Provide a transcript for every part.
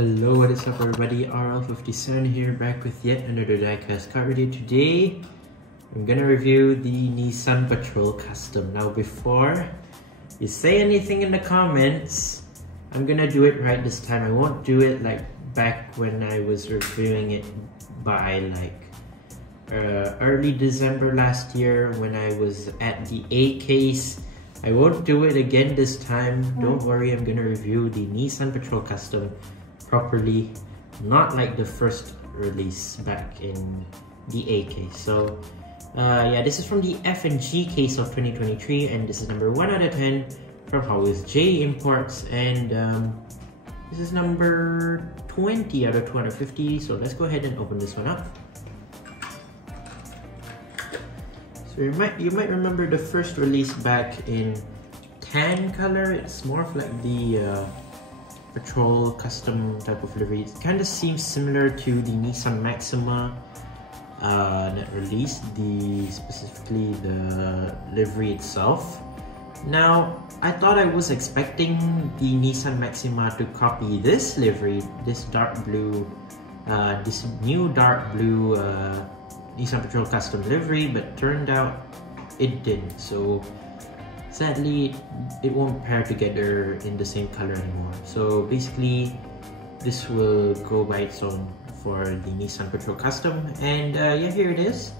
Hello, what is up everybody, RL57 here, back with yet another diecast card review. Today, I'm gonna review the Nissanpatrolcustom. Now before you say anything in the comments, I'm gonna do it right this time. I won't do it like back when I was reviewing it by like early December last year when I was at the A case. I won't do it again this time. Don't worry, I'm gonna review the Nissanpatrolcustom properly, not like the first release back in the A case. So yeah, this is from the F and G case of 2023, and this is number 1 out of 10 from Hotwheels J Imports, and this is number 20 out of 250. So let's go ahead and open this one up. So you might remember the first release back in tan color. It's more of like the Patrol custom type of livery. It kind of seems similar to the Nissan Maxima that released, specifically the livery itself. Now, I thought I was expecting the Nissan Maxima to copy this livery, this dark blue, this new dark blue Nissanpatrolcustom livery, but turned out it didn't. So sadly, it won't pair together in the same color anymore. So basically, this will go by its own for the Nissanpatrolcustom. And yeah, here it is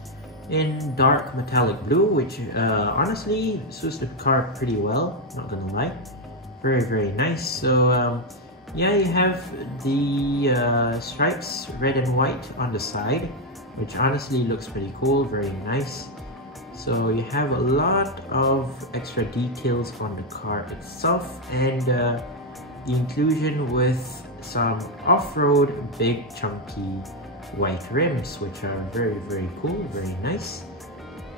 in dark metallic blue, which honestly suits the car pretty well, not gonna lie. Very, very nice. So yeah, you have the stripes, red and white on the side, which honestly looks pretty cool, very nice. So you have a lot of extra details on the car itself, and the inclusion with some off-road big chunky white rims, which are very, very cool, very nice.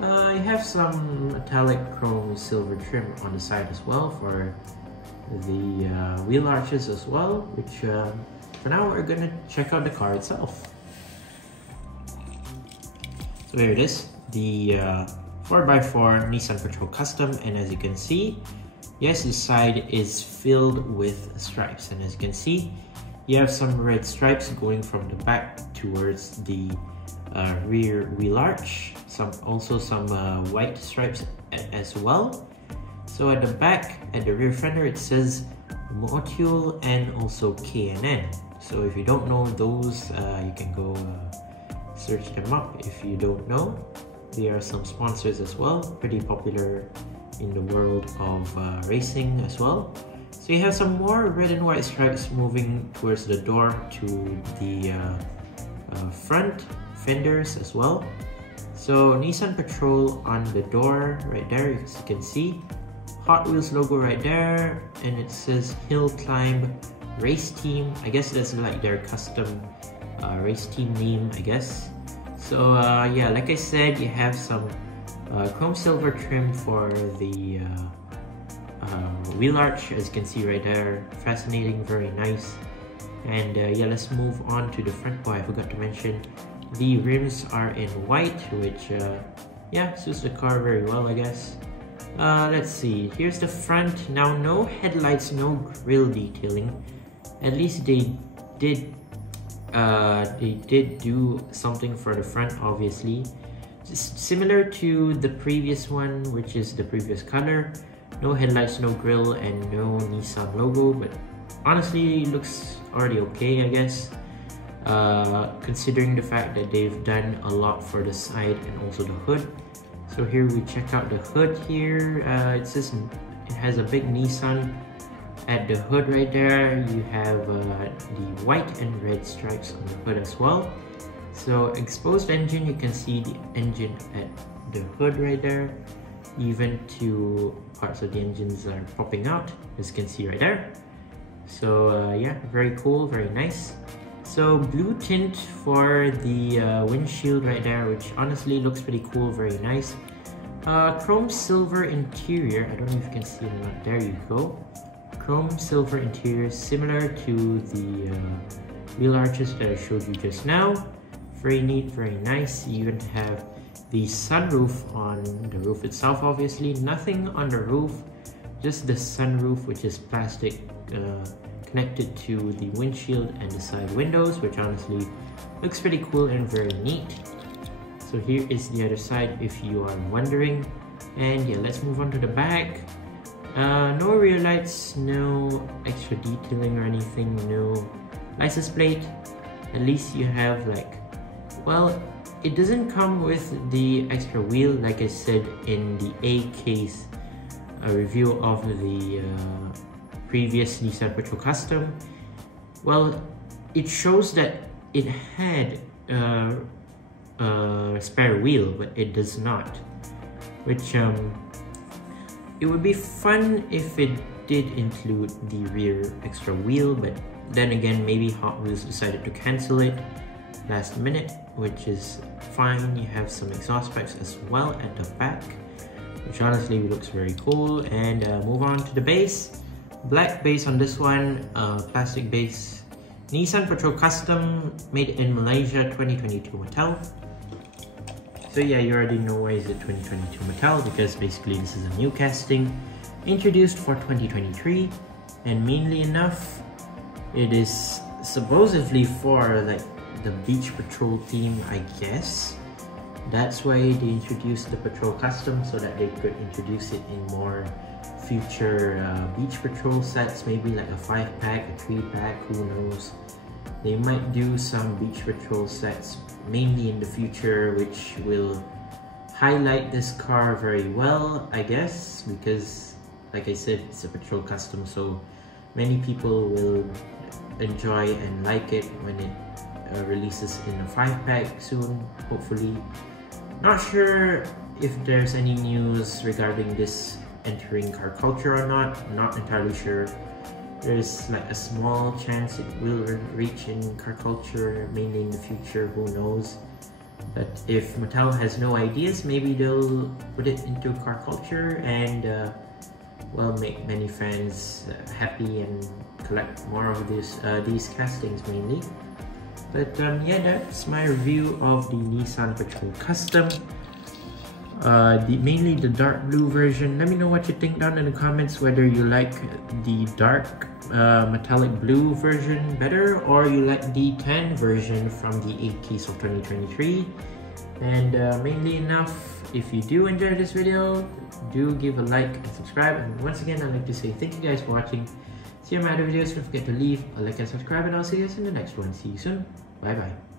You have some metallic chrome silver trim on the side as well for the wheel arches as well, which for now we're gonna check out the car itself. So here it is, the 4x4 Nissanpatrolcustom, and as you can see, yes, the side is filled with stripes, and as you can see, you have some red stripes going from the back towards the rear wheel arch, also some white stripes as well. So at the back, at the rear fender, it says module and also K&N. So if you don't know those, you can go search them up if you don't know. They are some sponsors as well, pretty popular in the world of racing as well. So you have some more red and white stripes moving towards the door to the front fenders as well. So Nissan Patrol on the door right there, as you can see. Hot Wheels logo right there, and it says Hill Climb Race Team. I guess that's like their custom race team name, I guess. So yeah, like I said, you have some chrome silver trim for the wheel arch, as you can see right there. Fascinating, very nice. And yeah, let's move on to the front. Oh, I forgot to mention, the rims are in white, which yeah, suits the car very well, I guess. Let's see, here's the front. Now, no headlights, no grille detailing. At least they did do something for the front, obviously. Just similar to the previous one, which is the previous color. No headlights, no grille, and no Nissan logo, but honestly, it looks already okay, I guess. Considering the fact that they've done a lot for the side and also the hood. So here we check out the hood here. It says it has a big Nissan at the hood right there. You have the white and red stripes on the hood as well. So exposed engine, you can see the engine at the hood right there. Even two parts of the engines are popping out, as you can see right there. So yeah, very cool, very nice. So blue tint for the windshield right there, which honestly looks pretty cool, very nice. Chrome silver interior, I don't know if you can see it or not. There you go. Chrome silver interior, similar to the wheel arches that I showed you just now. Very neat, very nice. You even have the sunroof on the roof itself, obviously. Nothing on the roof, just the sunroof, which is plastic connected to the windshield and the side windows, which honestly looks pretty cool and very neat. So here is the other side if you are wondering. And yeah, let's move on to the back. No rear lights, no extra detailing or anything, no license plate. At least you have like, well, it doesn't come with the extra wheel like I said in the A case review of the previous Nissan Patrol Custom. Well, it shows that it had a spare wheel, but it does not, which it would be fun if it did include the rear extra wheel, but then again, maybe Hot Wheels decided to cancel it last minute, which is fine. You have some exhaust pipes as well at the back, which honestly looks very cool. And move on to the base. Black base on this one, plastic base. Nissan Patrol Custom, made in Malaysia, 2022 Mattel. So yeah, you already know why is it 2022 Mattel, because basically this is a new casting introduced for 2023, and mainly enough, it is supposedly for like the beach patrol team, I guess. That's why they introduced the Patrol Custom, so that they could introduce it in more future beach patrol sets, maybe like a 5-pack, a 3-pack, who knows. They might do some beach patrol sets mainly in the future, which will highlight this car very well, I guess, because like I said, it's a Patrol Custom, so many people will enjoy and like it when it releases in a 5-pack soon, hopefully. Not sure if there's any news regarding this entering car culture or not. Not entirely sure. There's like a small chance it will reach in car culture, mainly in the future, who knows. But if Mattel has no ideas, maybe they'll put it into car culture and well, make many fans happy and collect more of these castings mainly. But yeah, that's my review of the Nissan Patrol Custom. Mainly the dark blue version. Let me know what you think down in the comments, whether you like the dark metallic blue version better, or you like the tan version from the 8 case of 2023. And mainly enough, if you do enjoy this video, do give a like and subscribe. And once again, I'd like to say thank you guys for watching. See you in my other videos. Don't forget to leave a like and subscribe, and I'll see you guys in the next one. See you soon. Bye bye.